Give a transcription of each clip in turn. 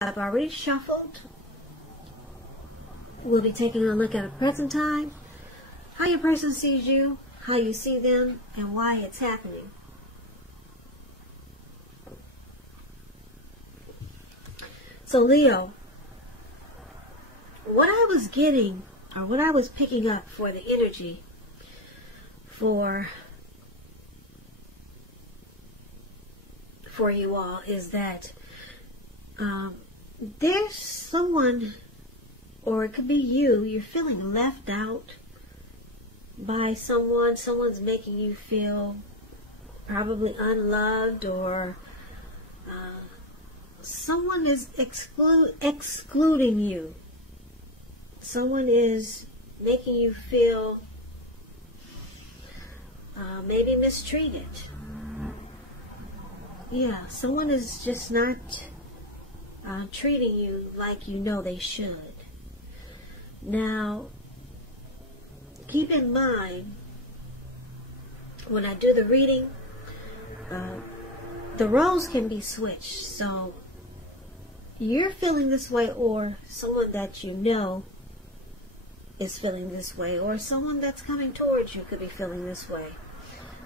I've already shuffled. We'll be taking a look at a present time, how your person sees you, how you see them, and why it's happening. So Leo, what I was getting, or what I was picking up for the energy for you all is that there's someone, or it could be you're feeling left out by someone. Someone's making you feel probably unloved, or someone is excluding you. Someone is making you feel maybe mistreated. Yeah, someone is just not treating you like you know they should. Now, keep in mind, when I do the reading, the roles can be switched. So, you're feeling this way, or someone that you know is feeling this way, or someone that's coming towards you could be feeling this way.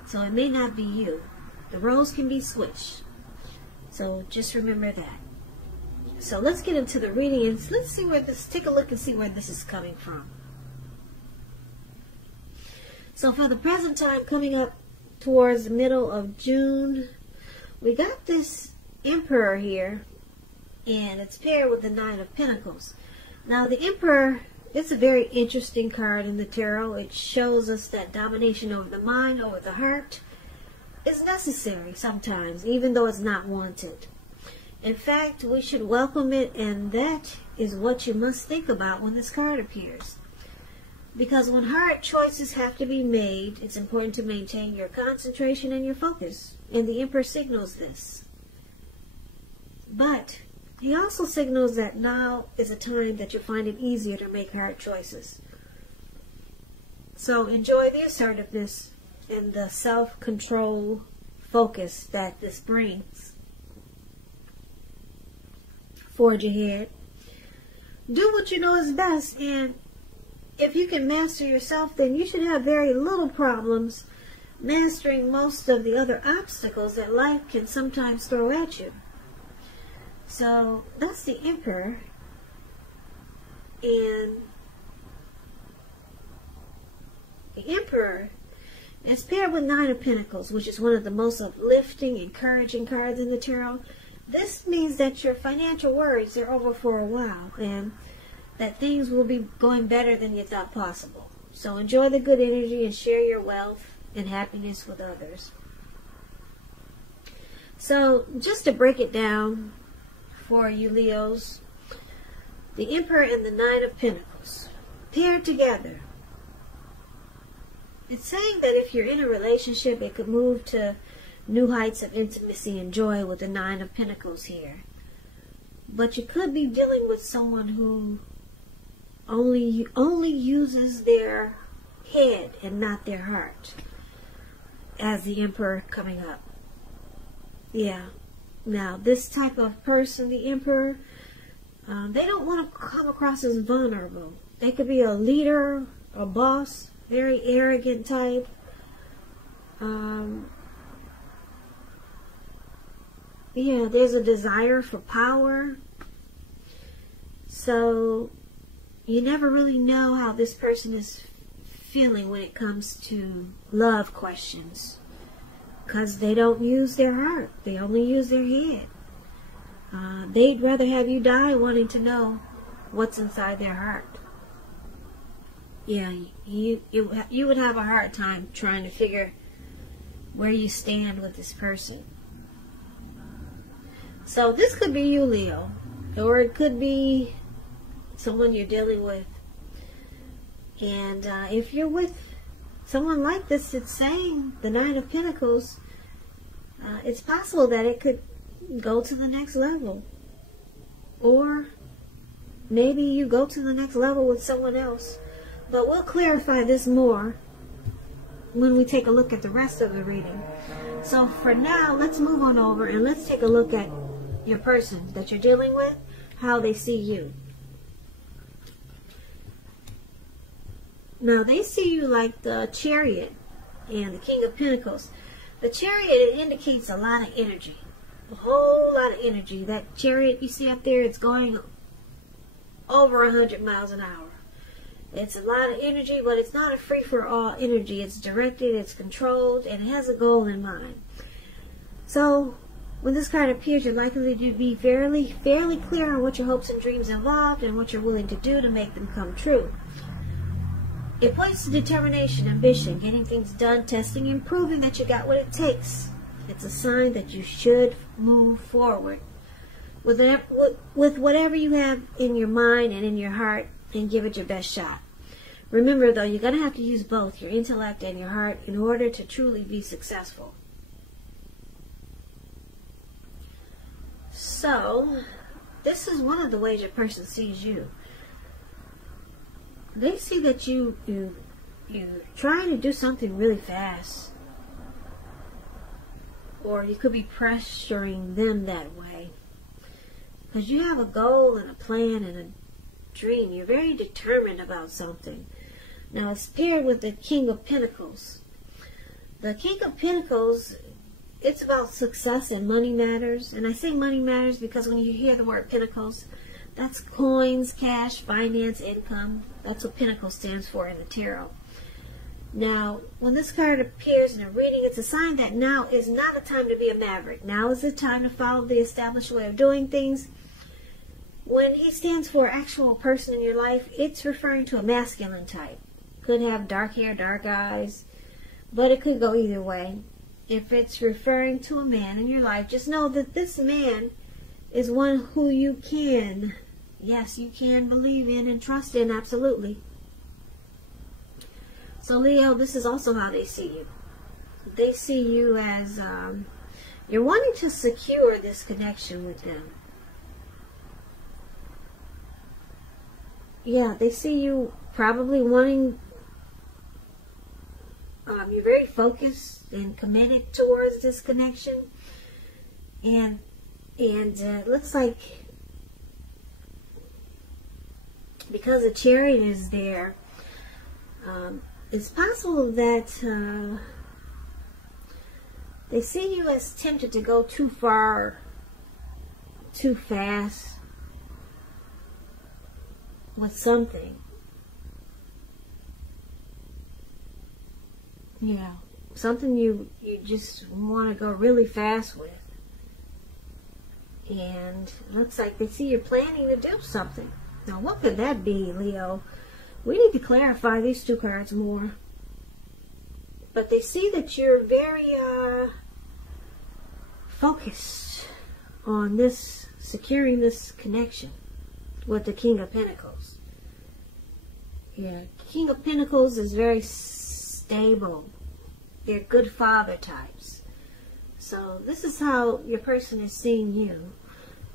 So, it may not be you. The roles can be switched. So, just remember that. So let's get into the reading and let's see where this, take a look and see where this is coming from. So for the present time, coming up towards the middle of June, we got this Emperor here, and it's paired with the Nine of Pentacles. Now the Emperor, it's a very interesting card in the tarot. It shows us that domination over the mind, over the heart, is necessary sometimes, even though it's not wanted. In fact, we should welcome it, and that is what you must think about when this card appears. Because when hard choices have to be made, it's important to maintain your concentration and your focus. And the Emperor signals this. But he also signals that now is a time that you'll find it easier to make hard choices. So enjoy the assertiveness and the self-control focus that this brings. Forge ahead. Do what you know is best, and if you can master yourself, then you should have very little problems mastering most of the other obstacles that life can sometimes throw at you. So that's the Emperor, and the Emperor is paired with Nine of Pentacles, which is one of the most uplifting, encouraging cards in the tarot. This means that your financial worries are over for a while, and that things will be going better than you thought possible. So enjoy the good energy and share your wealth and happiness with others. So just to break it down for you Leos, the Emperor and the Nine of Pentacles paired together. It's saying that if you're in a relationship, it could move to new heights of intimacy and joy with the Nine of Pentacles here. But you could be dealing with someone who only uses their head and not their heart, as the Emperor coming up. Yeah. Now, this type of person, the Emperor, they don't want to come across as vulnerable. They could be a leader, a boss, very arrogant type. Yeah, there's a desire for power. So you never really know how this person is feeling when it comes to love questions, because they don't use their heart. They only use their head. They'd rather have you die wanting to know what's inside their heart. Yeah, you would have a hard time trying to figure where you stand with this person. So this could be you, Leo, or it could be someone you're dealing with. And if you're with someone like this, it's saying the Nine of Pentacles, it's possible that it could go to the next level. Or maybe you go to the next level with someone else. But we'll clarify this more when we take a look at the rest of the reading. So for now, let's move on over and let's take a look at your person that you're dealing with. how they see you. Now, they see you like the Chariot and the King of Pentacles. The Chariot, it indicates a lot of energy. A whole lot of energy. That Chariot you see up there, it's going over 100 miles an hour. It's a lot of energy, but it's not a free-for-all energy. It's directed, it's controlled, and it has a goal in mind. So, when this card appears, you're likely to be fairly clear on what your hopes and dreams involved and what you're willing to do to make them come true. It points to determination, ambition, getting things done, testing, and proving that you got what it takes. It's a sign that you should move forward with whatever you have in your mind and in your heart, and give it your best shot. Remember, though, you're going to have to use both your intellect and your heart in order to truly be successful. So, this is one of the ways your person sees you. They see that you're trying to do something really fast. Or you could be pressuring them that way. Because you have a goal and a plan and a dream. You're very determined about something. Now, it's paired with the King of Pentacles. The King of Pentacles, it's about success and money matters. And I say money matters because when you hear the word Pentacles, that's coins, cash, finance, income. That's what Pentacle stands for in the tarot. Now, when this card appears in a reading, it's a sign that now is not a time to be a maverick. Now is the time to follow the established way of doing things. When he stands for actual person in your life, it's referring to a masculine type. Could have dark hair, dark eyes, but it could go either way. If it's referring to a man in your life, just know that this man is one who you can, yes, you can believe in and trust in, absolutely. So Leo, this is also how they see you. They see you as you're wanting to secure this connection with them. Yeah, they see you probably wanting, you're very focused and committed towards this connection. And it looks like because the Chariot is there, it's possible that they see you as tempted to go too far, too fast with something. Yeah, something you just want to go really fast with. And it looks like they see you're planning to do something. Now, what could that be, Leo? We need to clarify these two cards more. But they see that you're very focused on this, securing this connection with the King of Pentacles. Yeah, King of Pentacles is very stable. They're good father types. So this is how your person is seeing you.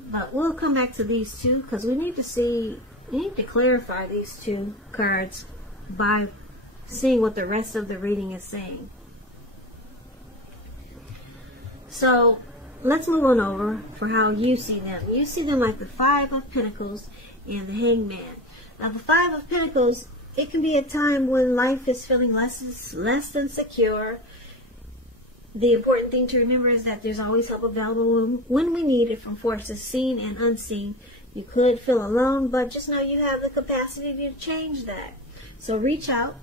But we'll come back to these two because we need to clarify these two cards by seeing what the rest of the reading is saying. So let's move on over for how you see them. You see them like the Five of Pentacles and the Hangman. Now the Five of Pentacles, it can be a time when life is feeling less than secure. The important thing to remember is that there's always help available when we need it from forces seen and unseen. You could feel alone, but just know you have the capacity to change that. So reach out.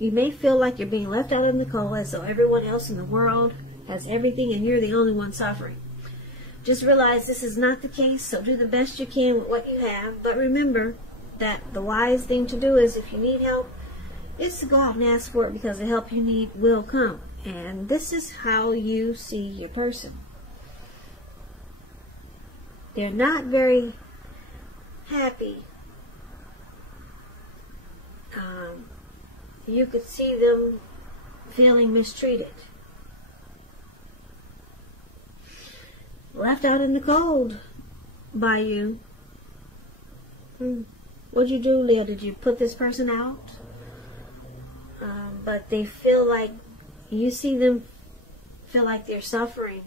You may feel like you're being left out in the cold as though everyone else in the world has everything and you're the only one suffering. Just realize this is not the case, so do the best you can with what you have. But remember that the wise thing to do is if you need help, is to go out and ask for it because the help you need will come. And this is how you see your person. They're not very happy. You could see them feeling mistreated. Left out in the cold by you. What'd you do, Leo? Did you put this person out? But they feel like, you see them feel like they're suffering.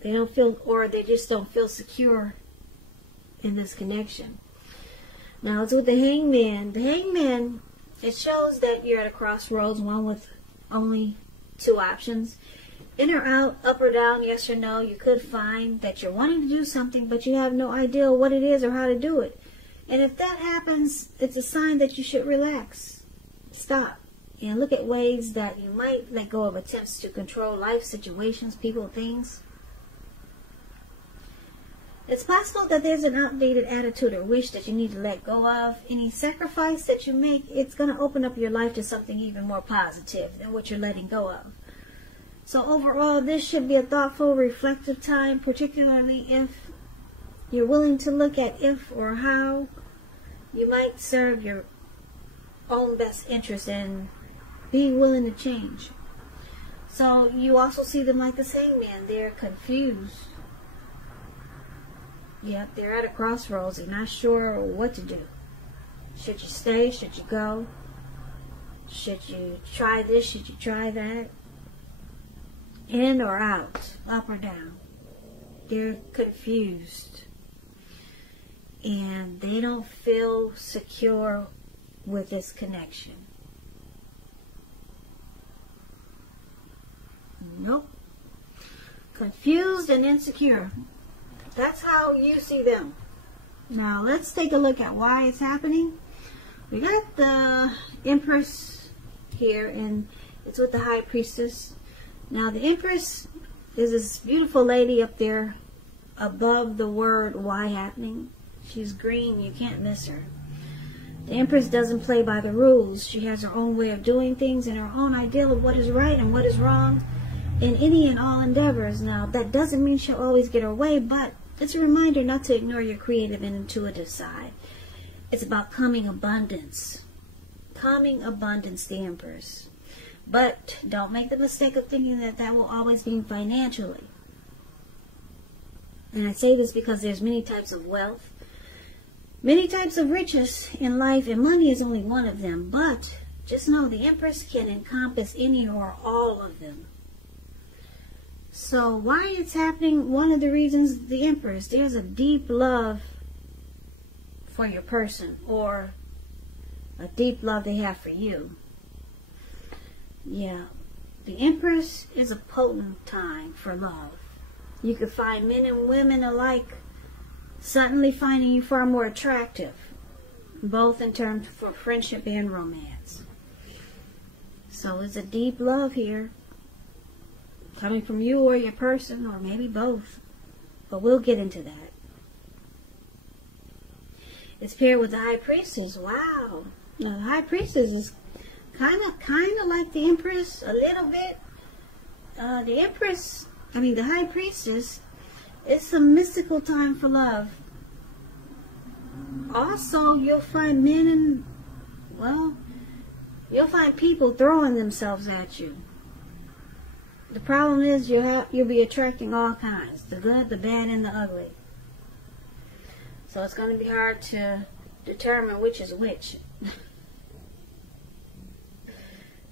They don't feel, or they just don't feel secure in this connection. Now it's with the Hangman. The Hangman, it shows that you're at a crossroads, one with only two options. In or out, up or down, yes or no. You could find that you're wanting to do something, but you have no idea what it is or how to do it. And if that happens, it's a sign that you should relax. Stop. And look at ways that you might let go of attempts to control life situations, people, things. It's possible that there's an outdated attitude or wish that you need to let go of. Any sacrifice that you make, it's going to open up your life to something even more positive than what you're letting go of. So overall, this should be a thoughtful, reflective time, particularly if you're willing to look at if or how you might serve your own best interest and be willing to change. So you also see them like the Hangman. They're confused. Yep, they're at a crossroads. They're not sure what to do. Should you stay? Should you go? Should you try this? Should you try that? In or out? Up or down? They're confused. And they don't feel secure with this connection. Nope. Confused and insecure. That's how you see them. Now let's take a look at why it's happening. We got the Empress here, and it's with the High Priestess. Now the Empress is this beautiful lady up there above the word why happening. She's green. You can't miss her. The Empress doesn't play by the rules. She has her own way of doing things and her own ideal of what is right and what is wrong in any and all endeavors. Now, that doesn't mean she'll always get her way, but it's a reminder not to ignore your creative and intuitive side. It's about coming abundance. Coming abundance, the Empress. But don't make the mistake of thinking that that will always be financially. And I say this because there's many types of wealth, many types of riches in life, and money is only one of them. But just know the Empress can encompass any or all of them. So why it's happening, one of the reasons, the Empress, there's a deep love for your person, or a deep love they have for you. Yeah, the Empress is a potent time for love. You could find men and women alike suddenly finding you far more attractive, both in terms for friendship and romance. So it's a deep love here, coming from you or your person, or maybe both. But we'll get into that. It's paired with the High Priestess. Wow. Now the High Priestess is kind of like the Empress a little bit. The High Priestess, it's a mystical time for love. Also, you'll find men and, well, you'll find people throwing themselves at you. The problem is you'll be attracting all kinds, the good, the bad, and the ugly. So it's going to be hard to determine which is which.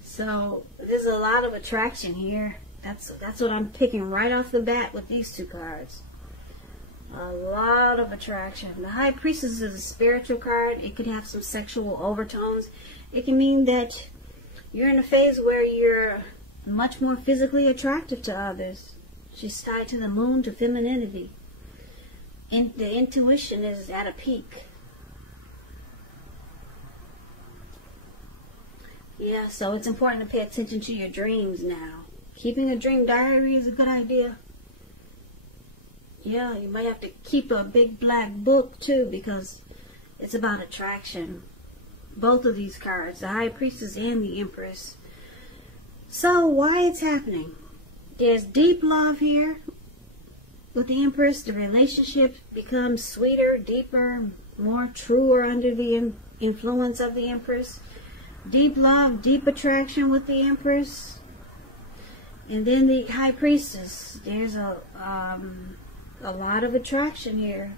So there's a lot of attraction here. That's what I'm picking right off the bat with these two cards. A lot of attraction. The High Priestess is a spiritual card. It could have some sexual overtones. It can mean that you're in a phase where you're much more physically attractive to others. She's tied to the moon, to femininity. And the intuition is at a peak. Yeah, so it's important to pay attention to your dreams now. Keeping a dream diary is a good idea. Yeah, you might have to keep a big black book too, because it's about attraction. Both of these cards, the High Priestess and the Empress. So why it's happening? There's deep love here with the Empress. The relationship becomes sweeter, deeper, more truer under the influence of the Empress. Deep love, deep attraction with the Empress. And then the High Priestess. There's a lot of attraction here.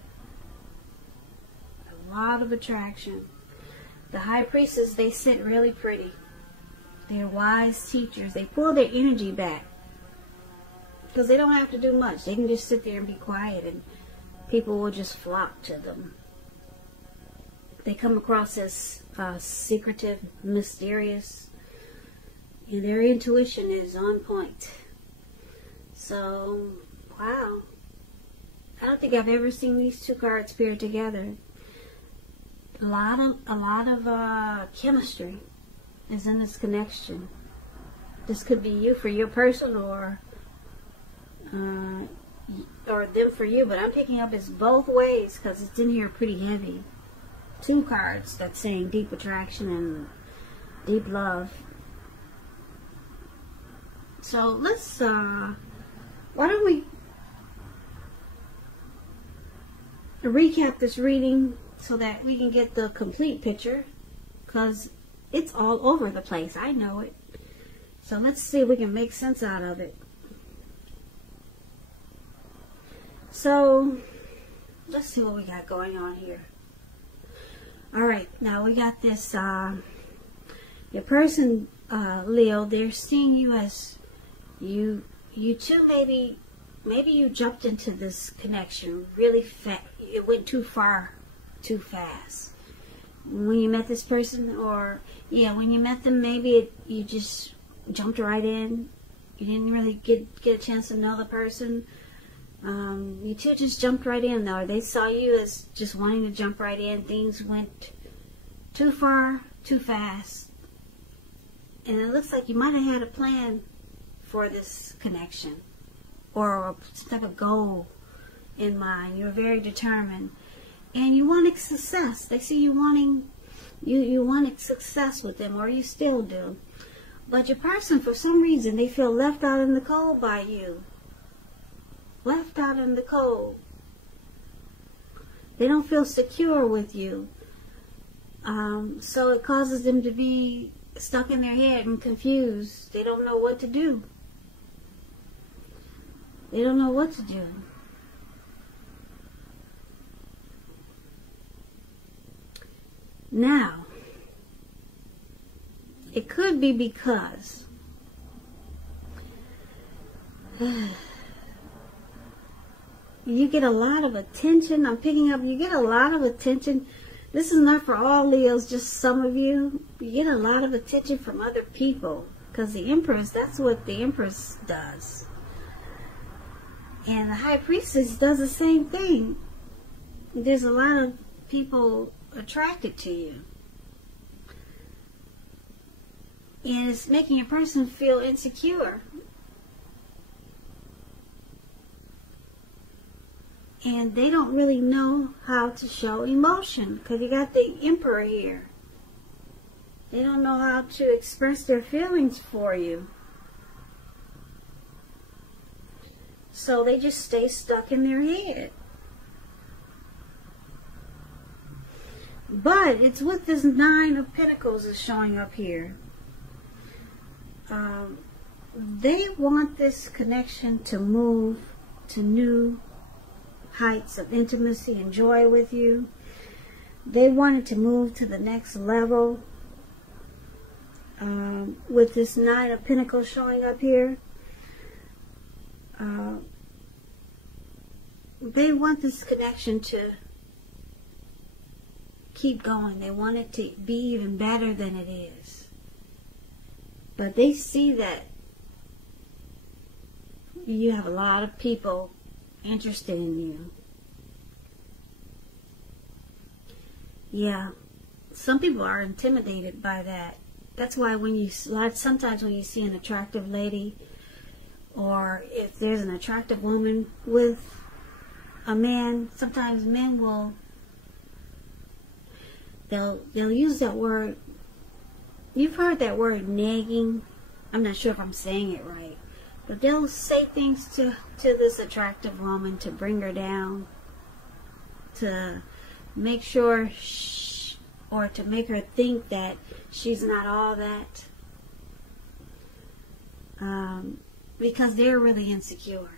A lot of attraction. The High Priestess, they sit really pretty. They're wise teachers. They pull their energy back. Because they don't have to do much. They can just sit there and be quiet, and people will just flock to them. They come across as secretive, mysterious, and their intuition is on point. So, wow. I don't think I've ever seen these two cards paired together. A lot of chemistry is in this connection. This could be you for your person, or them for you, but I'm picking up it's both ways because it's in here pretty heavy. Two cards that's saying deep attraction and deep love. So let's why don't we recap this reading so that we can get the complete picture, because it's all over the place. I know it. So let's see if we can make sense out of it. So let's see what we got going on here. Alright, now we got this, your person, Leo, they're seeing you as, you two maybe you jumped into this connection really fast. It went too far, too fast. When you met this person, or, yeah, when you met them, maybe you just jumped right in. You didn't really get a chance to know the person. You two just jumped right in, though. They saw you as just wanting to jump right in. Things went too far, too fast. And it looks like you might have had a plan for this connection, or some type of goal in mind. You're very determined. And you wanted success. They see you wanting, you wanted success with them, or you still do. But your person, for some reason, they feel left out in the cold by you. Left out in the cold. They don't feel secure with you. So it causes them to be stuck in their head and confused. They don't know what to do. They don't know what to do. Now, it could be because you get a lot of attention. I'm picking up, you get a lot of attention. This is not for all Leos, just some of you. You get a lot of attention from other people. Because the Empress, that's what the Empress does. And the High Priestess does the same thing. There's a lot of people attracted to you. And it's making a person feel insecure. And they don't really know how to show emotion, because you got the Emperor here. They don't know how to express their feelings for you. So they just stay stuck in their head. But it's with this Nine of Pentacles is showing up here. They want this connection to move to new heights of intimacy and joy with you. They wanted to move to the next level. With this Nine of Pentacles showing up here, they want this connection to keep going. They want it to be even better than it is. But they see that you have a lot of people interested in you. Yeah, some people are intimidated by that. That's why when you, sometimes when you see an attractive lady, or if there's an attractive woman with a man, sometimes men will, they'll use that word. You've heard that word, nagging. I'm not sure if I'm saying it right, but they'll say things to this attractive woman to bring her down, to make sure or to make her think that she's not all that, because they're really insecure.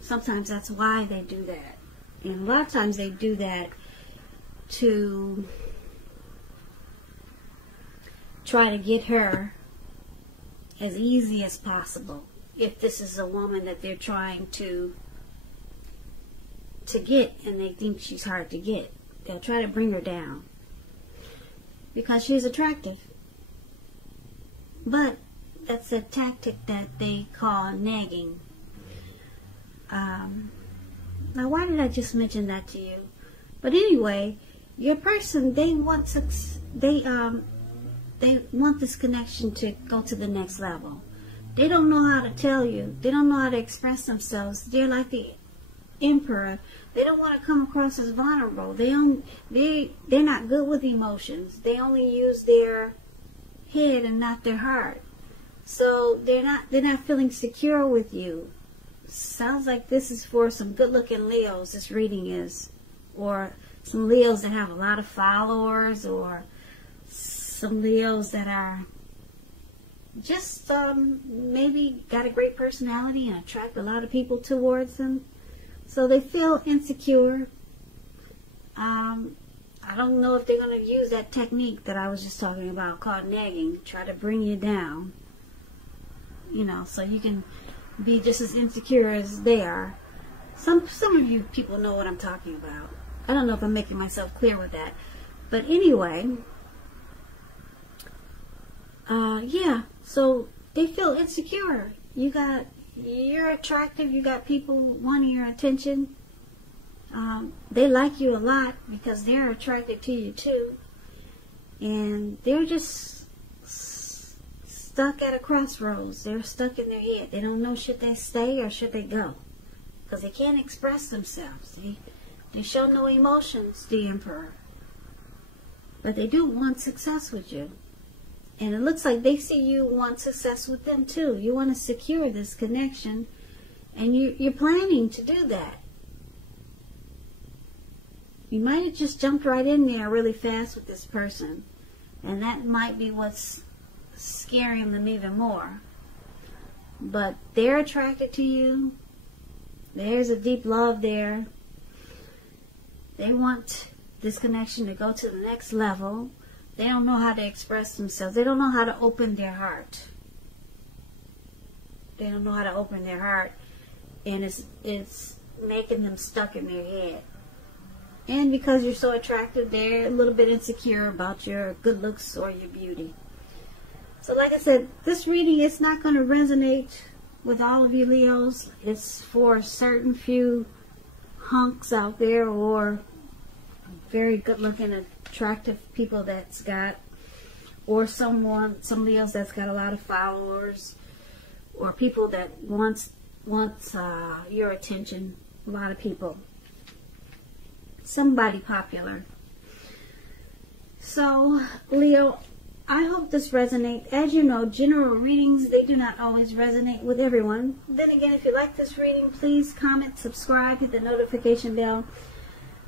Sometimes that's why they do that. And a lot of times they do that to try to get her as easy as possible. if this is a woman that they're trying to get and they think she's hard to get. They'll try to bring her down because she's attractive. But that's a tactic that they call nagging. Now, why did I just mention that to you? But anyway, your person, they want this connection to go to the next level. They don't know how to tell you. They don't know how to express themselves. They're like the Emperor. They don't want to come across as vulnerable. They're not good with emotions. They only use their head and not their heart. So they're not feeling secure with you. Sounds like this is for some good-looking Leos, this reading is. Or some Leos that have a lot of followers, or some Leos that are just maybe got a great personality and attract a lot of people towards them. So they feel insecure. I don't know if they're going to use that technique that I was just talking about called nagging, try to bring you down. You know, so you can be just as insecure as they are. Some of you people know what I'm talking about. I don't know if I'm making myself clear with that. But anyway, yeah, so they feel insecure. You're attractive, you got people wanting your attention. They like you a lot because they're attracted to you too. And they're just stuck at a crossroads. They're stuck in their head. They don't know should they stay or should they go. Because they can't express themselves. They show no emotions, the Emperor. But they do want success with you. And it looks like they see you want success with them too. You want to secure this connection. And you're planning to do that. You might have just jumped right in there really fast with this person. And that might be what's scaring them even more. But they're attracted to you. There's a deep love there. They want this connection to go to the next level. They don't know how to express themselves. They don't know how to open their heart. They don't know how to open their heart. And it's making them stuck in their head. And because you're so attractive, they're a little bit insecure about your good looks or your beauty. So like I said, this reading is not going to resonate with all of you Leos. It's for certain few hunks out there or very good looking, attractive people that's got, or some Leos that's got a lot of followers, or people that wants your attention. A lot of people. Somebody popular. So, Leo, I hope this resonates. As you know, general readings, they do not always resonate with everyone. Then again, if you like this reading, please comment, subscribe, hit the notification bell.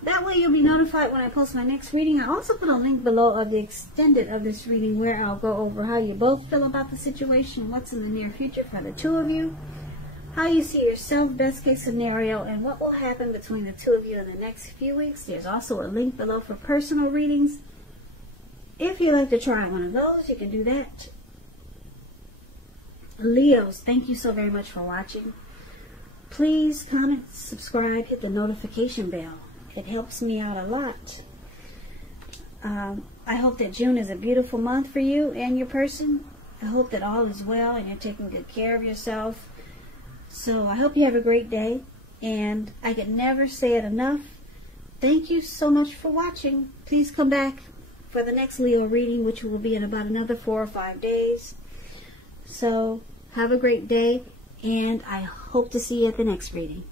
That way you'll be notified when I post my next reading. I also put a link below of the extended of this reading where I'll go over how you both feel about the situation, what's in the near future for the two of you, how you see yourself, best case scenario, and what will happen between the two of you in the next few weeks. There's also a link below for personal readings. If you'd like to try one of those, you can do that. Leos, thank you so very much for watching. Please comment, subscribe, hit the notification bell. It helps me out a lot. I hope that June is a beautiful month for you and your person. I hope that all is well and you're taking good care of yourself. So I hope you have a great day. And I could never say it enough. Thank you so much for watching. Please come back for the next Leo reading, which will be in about another 4 or 5 days. So have a great day. And I hope to see you at the next reading.